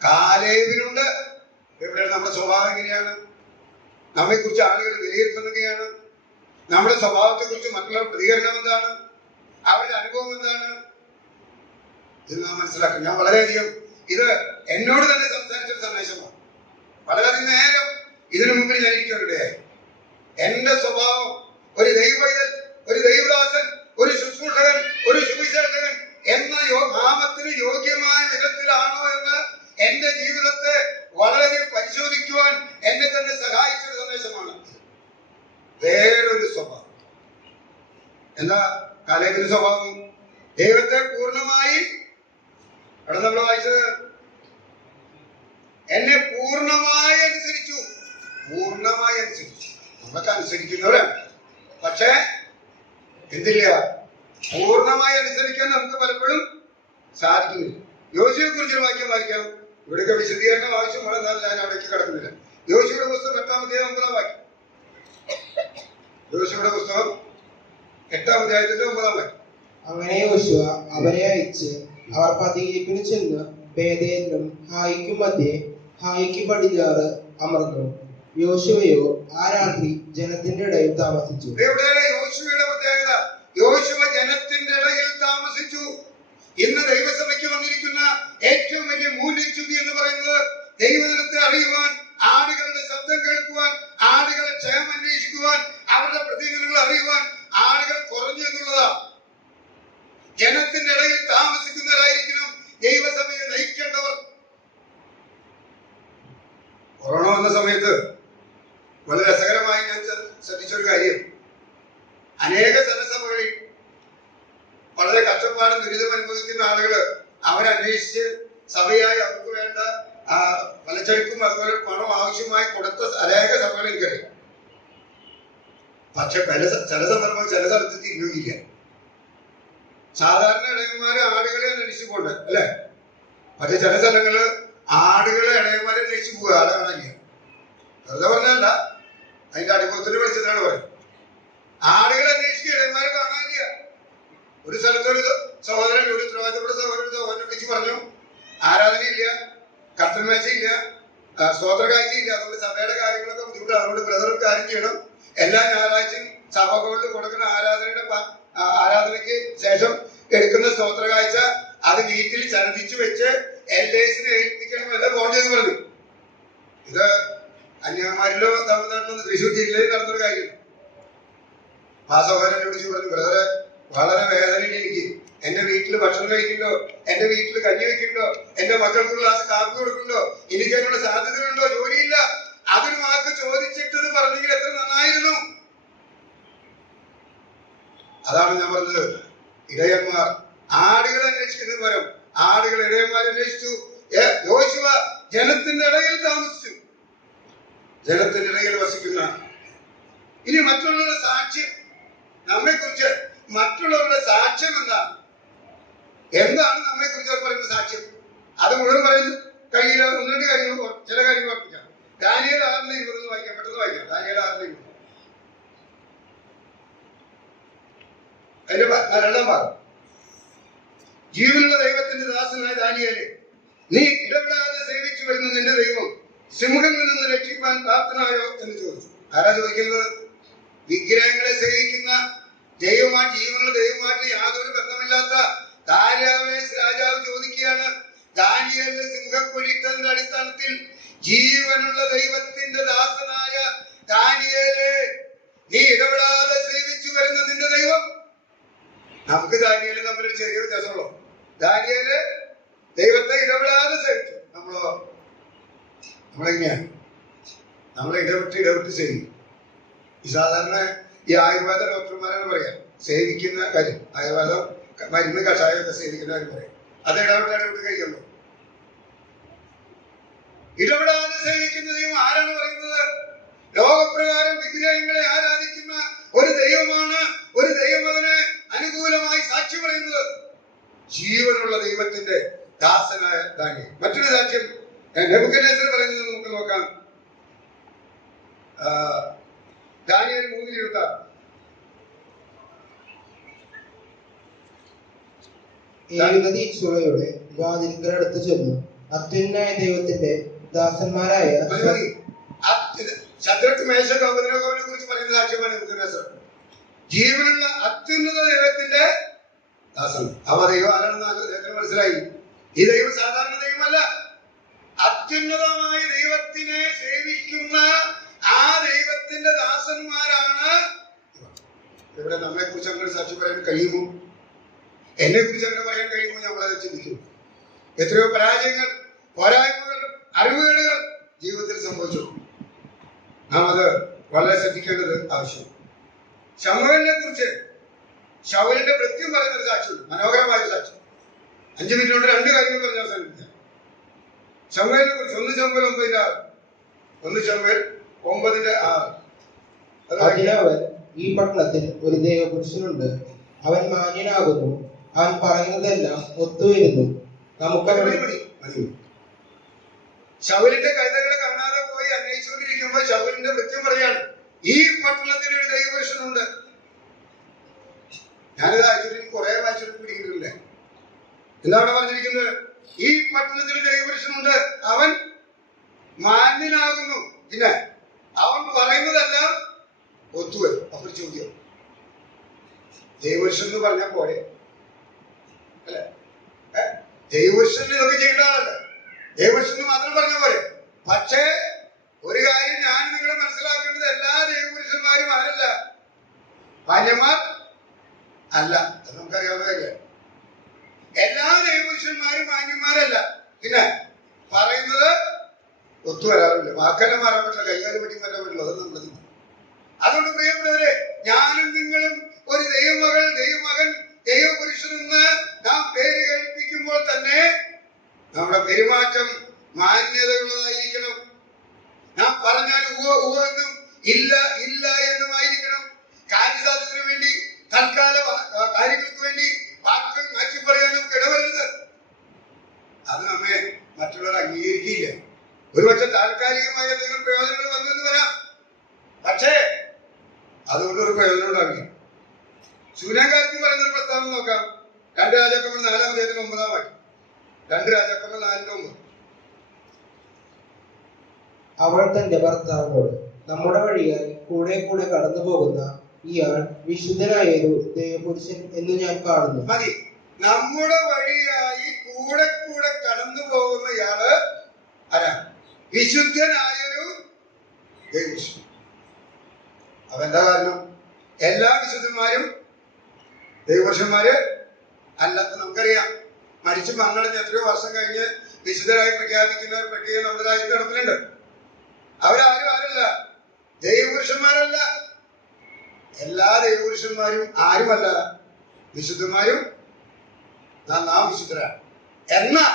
കാലേബിനുണ്ട്. എവിടെയാണ് നമ്മുടെ സ്വഭാവം? എങ്ങനെയാണ് നമ്മെ കുറിച്ച് ആളുകൾ വിലയിരുത്തുന്നതൊക്കെയാണ്? നമ്മുടെ സ്വഭാവത്തെ കുറിച്ച് മറ്റുള്ള പ്രതികരണം എന്താണ്? അവരുടെ അനുഭവം എന്താണ്? ഇത് നാം മനസ്സിലാക്കും. ഞാൻ വളരെയധികം ഇത് എന്നോട് തന്നെ സംസാരിച്ചൊരു സന്ദേശമാണ്. വളരെയധികം നേരം ഇതിനു മുമ്പിൽ ഞാൻ ഇരിക്കുകയുണ്ടായി. എന്റെ സ്വഭാവം ഒരു ദൈവവൈതൽ, ഒരു ദൈവദാസൻ, ഒരു ശുശ്രൂഷകൻ, ഒരു സുവിശേഷകൻ എന്ന നാമത്തിന് യോഗ്യമായ വിധത്തിലാണോ എന്ന് എന്റെ ജീവിതത്തെ വളരെയധികം പരിശോധിക്കുവാൻ എന്നെ തന്നെ സഹായിച്ചൊരു സന്ദേശമാണ്. വേറൊരു സ്വഭാവം. എന്താ കാലേബിന്റെ സ്വഭാവം? ദൈവത്തെ പൂർണ്ണമായി, അവിടെ നമ്മൾ വായിച്ചത്, എന്നെ പൂർണ്ണമായി അനുസരിച്ചു. പൂർണ്ണമായി അനുസരിച്ചു. നമ്മളൊക്കെ അനുസരിക്കുന്നവരാണ്. പക്ഷേ എന്തില്ല, പൂർണ്ണമായി അനുസരിക്കാൻ നമുക്ക് പലപ്പോഴും സാധിക്കുന്നില്ല. യോശുവയെ കുറിച്ചൊരു വാക്യം വായിക്കാം. ഇവിടെയൊക്കെ വിശദീകരണം ആവശ്യമുള്ള, എന്നാൽ ഞാൻ അവിടേക്ക് കടക്കുന്നില്ല. യോശുവയുടെ പുസ്തകം 8-ാം അധ്യായം 9-ാം വാക്യം. യോശുവയുടെ പുസ്തകം 8-ാം അധ്യായത്തിന്റെ 9-ാം വാക്യം. അങ്ങനെ യോശുവ അവരെ അയച്ച് അവർ പതിയിരിപ്പിന് ചെന്ന് ബേഥേലിനും ഹായിക്കും മധ്യേ ഹായിക്ക് പടിഞ്ഞാറ് അമർന്നു. യോശുവയോ ആ രാത്രി ജനത്തിന്റെ ഇടയിൽ താമസിച്ചു. യോശുവയുടെ പ്രത്യേകത, യോശുവ ജനത്തിന്റെ ഇടയിൽ താമസിച്ചു. ഇന്ന് ദൈവസഭയ്ക്ക് വന്നിരിക്കുന്ന ഏറ്റവും വലിയ മൂല്യച്യുതി എന്ന് പറയുന്നത് ദൈവജനത്തെ അറിയുവാൻ, ആടുകളുടെ ശബ്ദം കേൾക്കുവാൻ, ആടുകളെ ക്ഷേമം അന്വേഷിക്കുവാൻ, അവരുടെ പ്രതികരണങ്ങൾ അറിയുവാൻ ആളുകൾ കുറഞ്ഞു എന്നുള്ളതാണ്. ജനത്തിന്റെ ഇടയിൽ താമസിക്കുന്നവരായിരിക്കണം ദൈവസഭയെ നയിക്കേണ്ടവർ. കൊറോണ വന്ന സമയത്ത് വളരെ രസകരമായി ഞാൻ ശ്രദ്ധിച്ചൊരു കാര്യം, അനേക ജനസഭകളിൽ വളരെ കഷ്ടപ്പാടും ദുരിതം അനുഭവിക്കുന്ന ആളുകള് അവരന്വേഷിച്ച് സഭയായി അവർക്ക് വേണ്ട പലചരക്കും അതുപോലെ പണം ആവശ്യമായി കൊടുത്ത അനേക സഭകൾ എനിക്കറിയാം. പക്ഷെ ചില സന്ദർഭം ചില സ്ഥലത്ത് തിരിഞ്ഞില്ല. സാധാരണ ഇടയന്മാര് ആടുകളെ അന്വേഷിച്ചു പോണ്ട് അല്ലെ? പക്ഷെ ചില സ്ഥലങ്ങള് ആടുകളെ ഇടയന്മാരെ അന്വേഷിച്ചു പോവുക, ആളെ കാണില്ല. വെറുതെ പറഞ്ഞല്ല, അതിന്റെ അടിമത്തിന് വിളിച്ചതാണ് പറയുന്നത്. ആടുകളെ അന്വേഷിച്ച് ഇടയന്മാരെ കാണാനില്ല. ഒരു സ്ഥലത്തൊരു സഹോദരൻ, ഒരു ഉത്തരവാദിത്തപ്പെട്ട സഹോദരനെ വിളിച്ച് പറഞ്ഞു, ആരാധനയില്ല, കർത്തന്മേശയില്ല, സ്തോത്ര കാഴ്ചയില്ല, അതുകൊണ്ട് സഭയുടെ കാര്യങ്ങളൊക്കെ ബുദ്ധിമുട്ടാണ്. അതുകൊണ്ട് ബ്രദർ ഒരു കാര്യം ചെയ്യണം, എല്ലാ ഞായറാഴ്ചയും സഭകളിൽ കൊടുക്കുന്ന ആരാധനയ്ക്ക് ശേഷം എടുക്കുന്ന സ്തോത്ര കാഴ്ച അത് വീട്ടിൽ ചരടിച്ചു വെച്ച് LAസിനെ ഏൽപ്പിക്കണം എന്ന് ഫോൺ ചെയ്ത് പറഞ്ഞു. ഇത് കന്യാകുമാരിയിലോ തമിഴ്നാട്ടിലോ തൃശ്ശൂർ ജില്ലയിൽ നടന്നൊരു കാര്യം. ആ സഹോദരനെ വിളിച്ച് പറഞ്ഞു, ബ്രദറെ വളരെ വേദനയിൽ എനിക്ക്, എന്റെ വീട്ടിൽ ഭക്ഷണം കഴിക്കുന്നുണ്ടോ, എന്റെ വീട്ടിൽ കഞ്ഞി വെക്കുന്നുണ്ടോ, എന്റെ മക്കൾക്ക് ഗ്ലാസ് കാപ്പി കൊടുക്കുന്നുണ്ടോ, എനിക്ക് അതിനുള്ള സാധ്യതകളുണ്ടോ, ജോലിയില്ല, അതൊരു വാക്ക് ചോദിച്ചിട്ട് പറഞ്ഞെങ്കിൽ എത്ര നന്നായിരുന്നു. അതാണ് ഞാൻ പറഞ്ഞത്, ഇടയന്മാർ ആടുകൾ അന്വേഷിക്കുന്നത് പരം ആടുകൾ ഇടയന്മാർ അന്വേഷിച്ചു. യോശുവ ജനത്തിന്റെ ഇടയിൽ താമസിച്ചു, ജനത്തിന്റെ ഇടയിൽ വസിക്കുന്ന. ഇനി മറ്റുള്ളവരുടെ സാക്ഷ്യം, നമ്മെ കുറിച്ച് മറ്റുള്ളവരുടെ സാക്ഷ്യം എന്താണ്? എന്താണ് നമ്മെ കുറിച്ച് അവർ പറയുന്ന സാക്ഷ്യം? അത് മുഴുവൻ പറയുന്നു കഴിയില്ല. ഒന്ന് രണ്ട് കാര്യങ്ങൾ, ചില കാര്യങ്ങൾ ഓർപ്പിക്കാം. ദാനിയേൽ 6:20 വായിക്കാം, പെട്ടെന്ന് വായിക്കാം. ദാനിയേൽ 6:20 അതിന്റെ 2-ാം ഭാഗം. ജീവനുള്ള ദൈവത്തിന്റെ ദാസനായ ദാനിയേലേ, നീ ഇടപെടാതെ സേവിച്ചു വരുന്ന നിന്റെ ദൈവം സിംഹങ്ങളിൽ നിന്ന് രക്ഷിക്കാൻ പ്രാപ്തനായോ എന്ന് ചോദിച്ചു. ആരാ ചോദിക്കുന്നത്? വിഗ്രഹങ്ങളെ സേവിക്കുന്ന ദൈവമായിട്ട്, ജീവനുള്ള ദൈവമായിട്ട് യാതൊരു ബന്ധമില്ലാത്ത ദാര്യാവേശ് രാജാവ് ചോദിക്കുകയാണ്, ദാനിയേലിനെ സിംഹക്കുഴിയിട്ടതിന്റെ അടിസ്ഥാനത്തിൽ ജീവനുള്ള ദൈവത്തിന്റെ ദാസനായ ദാനിയേലേ, നീ ഇടപെടാതെ സേവിച്ചു വരുന്ന നിന്റെ ദൈവം. നമുക്ക് ദാനിയേലും തമ്മിലൊരു ചെറിയ വ്യത്യാസമുള്ളൂ. ദാനിയേല് ദൈവത്തെ ഇടപെടാതെ സേവിച്ചു. നമ്മളെങ്ങനെയാണ്? നമ്മളെ ഇടപെട്ട് സേവിക്കും. ഈ സാധാരണ ഈ ആയുർവേദ ഡോക്ടർമാരാണ് പറയാം സേവിക്കുന്ന കാര്യം. ആയുർവേദം മരുന്ന് കഷായമൊക്കെ സേവിക്കുന്ന കാര്യം പറയാം. അത് ഇടപെട്ട് കഴിയുള്ളൂ. ഇടപെടാതെ സേവിക്കുന്ന ദൈവം ആരാണ് പറയുന്നത്? ലോകപ്രകാരം വിഗ്രഹങ്ങളെ ആരാധിക്കുന്ന ഒരു ദൈവമാണ് ഒരു ദൈവമകന് അനുകൂലമായി സാക്ഷ്യം പറയുന്നത്. ജീവനുള്ള ദൈവത്തിന്റെ ദാസനായ ദാനിയേൽ. മറ്റൊരു സാക്ഷ്യം നെബൂഖദ്നേസർ പറയുന്നത് നമുക്ക് നോക്കാം. ദാനിയേൽ 3:26. ഏകദീക്ഷയുടെ വാതിൽക്കലടുത്ത് ചെന്നു അത്യുന്നത ദൈവത്തിന്റെ ദാസന്മാരായ ശദ്രക്ക് മേശക്ക് അബേദ്നെഗോവിനെ കുറിച്ച് പറയുന്ന സാക്ഷ്യമാണ് നെബൂഖദ്നേസർ. ജീവനുള്ള അത്യുന്നത ദൈവത്തിന്റെ ദാസൻ. അവ ദൈവം ആരാണെന്ന് അദ്ദേഹത്തിന് മനസ്സിലായി. ഈ ദൈവം സാധാരണ ദൈവമല്ല, അത്യുന്നതമായ ദൈവത്തിനെ സേവിക്കുന്ന ആ ദൈവത്തിന്റെ ദാസന്മാരാണ്. ഇവിടെ നമ്മെ കുറിച്ച് അങ്ങനെ സാക്ഷ്യം പറയാൻ കഴിയുമോ? എന്നെ കുറിച്ച് അങ്ങനെ പറയാൻ കഴിയുമോ? നമ്മളത് ചിന്തിക്കുന്നു. എത്രയോ പരാജയങ്ങൾ, പോരായ്മകൾ, അറിവുകേടുകൾ ജീവിതത്തിൽ സംഭവിച്ചു. നാം അത് വളരെ ശ്രദ്ധിക്കേണ്ടത് ആവശ്യം. ശമൂവേലിനെ കുറിച്ച് ശൗലിന്റെ കൃത്യം പറയുന്ന ഒരു സാക്ഷ്യമുണ്ട്, മനോഹരമായ സാക്ഷ്യം. 5 മിനിറ്റ് കൊണ്ട് 2 കാര്യങ്ങൾ പറഞ്ഞ് അവസാനിപ്പിക്കാം. ശമൂവേലിനെ കുറിച്ച് 1 ശമൂവേൽ 9:6. 1 ശമൂവേൽ 9:6. അതിനവൻ, ഈ പട്ടണത്തിൽ ഒരു ദൈവപുരുഷനുണ്ട്, അവൻ മാന്യനാകുന്നു, അവൻ പറയുന്നതെല്ലാം ഒത്തുവരുന്നു. ശൗലിന്റെ കൈതകളെ കാണാതെ പോയി അന്വേഷിച്ചുകൊണ്ടിരിക്കുമ്പോൾ ശൗലിന്റെ കൃത്യം പറയാണ്, ഈ പട്ടണത്തിൽ ഒരു ദൈവപുരുഷനുണ്ട്. ഞാനിത് ആക്ച്വലി കുറെ വായിച്ചിട്ട് പിടിക്കുന്നില്ലേ. എന്താണ് പറഞ്ഞിരിക്കുന്നത്? ഈ പട്ടണത്തിൽ ദൈവപുരുഷനുണ്ട്, അവൻ മാന്യനാകുന്നു, പിന്നെ അവൻ പറയുന്നതെല്ലാം ഒത്തുവരും. അപ്പൊ ചോദ്യം, ദൈവപുരുഷൻ എന്ന് പറഞ്ഞാൽ പോലെ അല്ലെ? ദൈവപുരുഷൻ ഇതൊക്കെ ചെയ്യേണ്ട ആളല്ലേ? ദൈവപുരുഷൻ മാത്രം പറഞ്ഞ പോലെ. പക്ഷേ ഒരു കാര്യം ഞാൻ നിങ്ങളെ മനസ്സിലാക്കേണ്ടത്, എല്ലാ ദൈവപുരുഷന്മാരും ആരല്ല? മാന്യന്മാർ അല്ല. അത് നമുക്കറിയാവുന്ന കാര്യം. എല്ലാ ദൈവപുരുഷന്മാരും മാന്യന്മാരല്ല. പിന്നെ പറയുന്നത് ഒത്തുവരാറില്ല. വാക്കെല്ലാം മാറാൻ പറ്റില്ല, കൈകാര്യം പറ്റി മാറ്റാൻ പറ്റില്ല. അത് നമ്മൾ ചിന്തിക്കും. അതുകൊണ്ട് പ്രിയപ്പെട്ടവരെ, ഞാനും നിങ്ങളും ഒരു ദൈവമകൾ, ദൈവമകൻ, ദൈവപുരുഷനെന്ന് നാം പേര് കേൾപ്പിക്കുമ്പോൾ തന്നെ നമ്മുടെ പെരുമാറ്റം മാന്യതയുള്ളതായിരിക്കണം. നാം പറഞ്ഞാൽ ഉവ്വ ഉവ്വ എന്നും ഇല്ല ഇല്ല എന്നുമായിരിക്കണം. ശൂന്യകാരത്തിൽ പറയുന്ന ഒരു പ്രസ്താവന നോക്കാം. 2 രാജാക്കന്മാർ 4-ാം അധ്യായത്തിന് 9-ാം വാക്യം. 2 രാജാക്കന്മാർ 4-9. അവൾ തന്റെ ഭർത്താവിനോട്, നമ്മുടെ വഴിയായി കൂടെ കൂടെ കടന്നു പോകുന്ന ഇയാൾ വിശുദ്ധനായൊരു ദൈവപുരുഷൻ എന്ന് ഞാൻ കാണുന്നു. മതി. നമ്മുടെ വഴിയായി കൂടെ കൂടെ കടന്നു പോകുന്ന ഇയാള് ആരാ? വിശുദ്ധനായൊരു ദൈവപുരുഷൻ. അപ്പൊ എന്താ കാരണം? എല്ലാ വിശുദ്ധന്മാരും ദൈവപുരുഷന്മാര് അല്ല. നമുക്കറിയാം, മരിച്ചു മണ്ണടഞ്ഞ് എത്രയോ വർഷം കഴിഞ്ഞ് വിശുദ്ധരായി പ്രഖ്യാപിക്കുന്ന ഒരു പ്രക്രിയ നമ്മുടെ രാജ്യത്ത് നടപ്പിലുണ്ട്. അവരാരും ആരല്ല? ദൈവപുരുഷന്മാരല്ല. എല്ലാ ദൈവപുരുഷന്മാരും ആരുമല്ല, വിശുദ്ധന്മാരും നാം വിശുദ്ധരാണ്. എന്നാൽ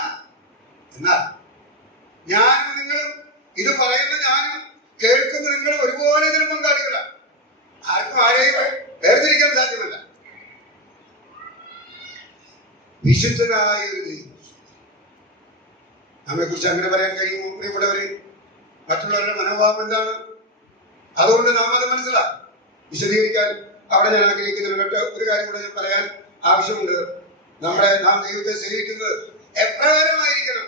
ഞാനും നിങ്ങളും, ഇത് പറയുന്ന ഞാനും കേൾക്കുന്ന നിങ്ങളും ഒരുപോലെ ഇതിന് പങ്കാളികളാണ്. ആർക്കും ആരെയും വേർതിരിക്കാൻ സാധ്യമല്ല. വിശുദ്ധനായ ഒരു ദൈവം നമ്മെ കുറിച്ച് അങ്ങനെ പറയാൻ കഴിയുമോ പ്രിയപ്പെട്ടവര്? മറ്റുള്ളവരുടെ മനോഭാവം എന്താണ്? അതുകൊണ്ട് നാം അത് മനസ്സിലാക്കും. വിശദീകരിക്കാൻ അവിടെ ഞാൻ ആഗ്രഹിക്കുന്ന ഒരു കാര്യം കൂടെ ഞാൻ പറയാൻ ആവശ്യമുണ്ട്. നാം ദൈവത്തെ സേവിക്കുന്നത് എപ്രകാരമായിരിക്കണം?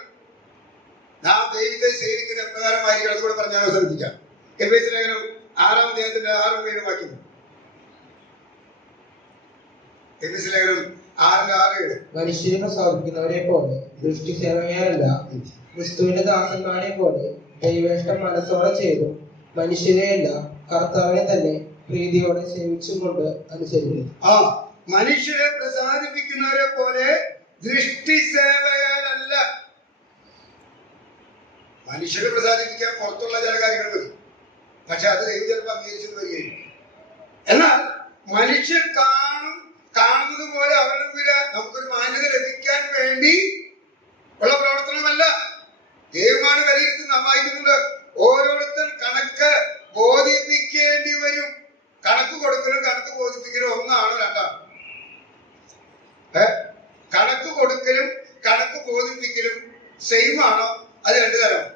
നാം ദൈവത്തെ സേവിക്കുന്നത് എപ്രകാരമായിരിക്കണം? അതുകൂടെ പറഞ്ഞാൽ അവസാനിപ്പിക്കാം. എഫേസ്യ ലേഖനം 6-ാം അധ്യായത്തിന്റെ 6-7 വാക്യം. എഫേസ്യ ലേഖനം 6-6-7. മനുഷ്യരെ പ്രസാദിക്കുന്നവരെ പോലെ ദൃഷ്ടി സേവകരല്ല, ക്രിസ്തുവിന്റെ ദാസന്മാരെ പോലെ ദൈവേഷ്ടം മനസ്സോടെ ചെയ്തും മനുഷ്യരെയല്ല കർത്താവിനെ തന്നെ പ്രീതിയോടെ സേവിച്ചും കൊണ്ട് അനുസരിക്കുന്നു. മനുഷ്യരെ പ്രസാദിപ്പിക്കുന്നവരെ പോലെ ദൃഷ്ടി സേവകരല്ല. മനുഷ്യരെ പ്രസാദിപ്പിക്കാൻ പുറത്തുള്ള ചില കാര്യങ്ങൾ മതി, പക്ഷെ അത് ദൈവം ചിലപ്പോൾ അംഗീകരിച്ചെന്ന് വരികയില്ല. എന്നാൽ മനുഷ്യർ കാണുന്നത് പോലെ അവരുടെ മുമ്പിൽ നമുക്കൊരു മാന്യത ലഭിക്കാൻ വേണ്ടി ഉള്ള പ്രവർത്തനമല്ല. ദൈവമാണ് വിലയിരുത്തുന്നത്. നാം വായിക്കുന്നുണ്ട്, ഓരോരുത്തർ കണക്ക് ബോധിപ്പിക്കേണ്ടി വരും. കണക്ക് കൊടുക്കലും കണക്ക് ബോധിപ്പിക്കലും ഒന്നാണോ രണ്ടാണോ? കണക്ക് കൊടുക്കലും കണക്ക് ബോധിപ്പിക്കലും സെയിം ആണോ? അത് 2 തരമാണ്.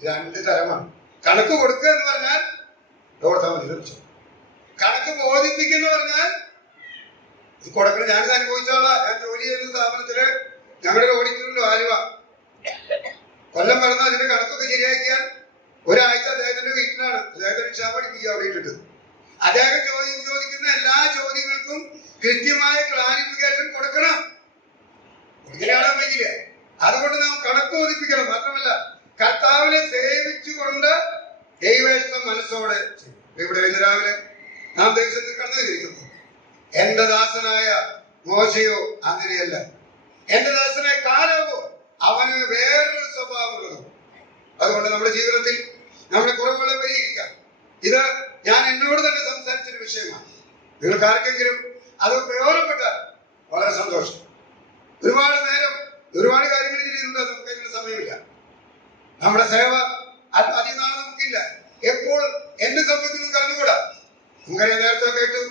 2 തരമാണ്. കണക്ക് കൊടുക്കുക എന്ന് പറഞ്ഞാൽ ഓർത്താൽ മതി, ശ്രമിച്ചു. കണക്ക് ബോധിപ്പിക്കുന്ന പറഞ്ഞാൽ ഇത് കൊടുക്കണം. ഞാനിത് അനുഭവിച്ചോളാം. ഞാൻ ജോലി ചെയ്യുന്ന സ്ഥാപനത്തില് ഞങ്ങളുടെ ഓഡിറ്റോറിയം ആലുവ കൊല്ലം പറഞ്ഞ അതിന്റെ കണക്കൊക്കെ ശരിയാക്കിയാൽ ഒരാഴ്ച അദ്ദേഹത്തിന്റെ വീട്ടിലാണ്. അദ്ദേഹത്തിന് ക്ഷാമ പഠിപ്പിക്കുക അവിടെ ഇട്ടിട്ട്. അദ്ദേഹം ചോദിക്കുന്ന എല്ലാ ചോദ്യങ്ങൾക്കും കൃത്യമായ ക്ലാരിഫിക്കേഷൻ കൊടുക്കണം. ഒരിക്കലാളാൻ പറ്റില്ല. അതുകൊണ്ട് നാം കണക്ക് ബോധിപ്പിക്കണം. മാത്രമല്ല കർത്താവിനെ സേവിച്ചുകൊണ്ട് ദൈവേഷ്ടം മനസ്സോടെ. ഇവിടെ ഇന്ന് രാവിലെ നാം ദൈവത്തിൽ കടന്നുകരിക്കുന്നു. എന്റെ ദാസനായ മോശയോ അങ്ങനെയല്ല, എന്റെ ദാസനായ കാലവോ അവന് വേറൊരു സ്വഭാവമുള്ളതും. അതുകൊണ്ട് നമ്മുടെ ജീവിതത്തിൽ നമ്മുടെ കുറവുകളെ പരിഹരിക്കാം. ഇത് ഞാൻ എന്നോട് തന്നെ സംസാരിച്ചൊരു വിഷയമാണ്. നിങ്ങൾക്ക് ആർക്കെങ്കിലും അത് പ്രയോജനപ്പെട്ടാൽ വളരെ സന്തോഷം. ഒരുപാട് നേരം ഒരുപാട് കാര്യങ്ങൾ ചെയ്യുന്നുണ്ട്. നമുക്ക് അതിനുള്ള സമയമില്ല. നമ്മുടെ സേവ അതിനാണ് നമുക്കില്ല. എപ്പോൾ എന്ത് സംഭവിക്കുന്നു കറന്നുകൂടാ. നമുക്കറിയാം, നേരത്തെ കേട്ടു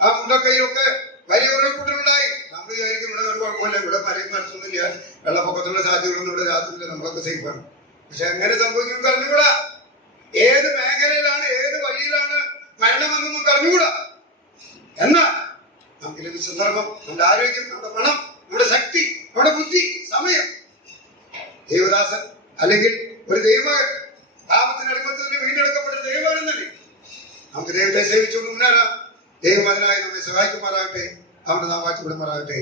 ആ മുണ്ടക്കൈയിലൊക്കെ വലിയ ഉരുൾപൊട്ടലുണ്ടായി. നമ്മൾ വിചാരിക്കും ഇവിടെ ഒരു കുഴപ്പമില്ല, ഇവിടെ മരയും മരത്തൊന്നുമില്ല, വെള്ളപ്പൊക്കത്തിനുള്ള സാധ്യതകളൊന്നും ഇവിടെ രാത്രിയില്ല, നമ്മളൊക്കെ സേഫാണ്. പക്ഷെ എങ്ങനെ സംഭവിക്കും കറന്നുകൂടാ. ഏത് മേഖലയിലാണ്, ഏത് വഴിയിലാണ് മരണമെന്നൊന്നും കറന്നുകൂടാ. എന്നാൽ നമുക്ക് ലഭിച്ച സന്ദർഭം, നമ്മുടെ ആരോഗ്യം, നമ്മുടെ പണം, നമ്മുടെ ശക്തി, നമ്മുടെ ബുദ്ധി, സമയം, ദൈവദാസൻ അല്ലെങ്കിൽ ഒരു ദൈവമകൻ പാപത്തിന് അടിമത്തത്തിന് വീണ്ടെടുക്കപ്പെട്ട ദൈവമകൻ തന്നെ നമുക്ക് ദൈവത്തെ സേവിച്ചുകൊണ്ട് മുന്നേറാം. ദൈവം അതിനായി നമ്മെ സഹായിക്കുമാറാകട്ടെ. അവന്റെ നാം വാഴ്ത്തപ്പെടുമാറാകട്ടെ.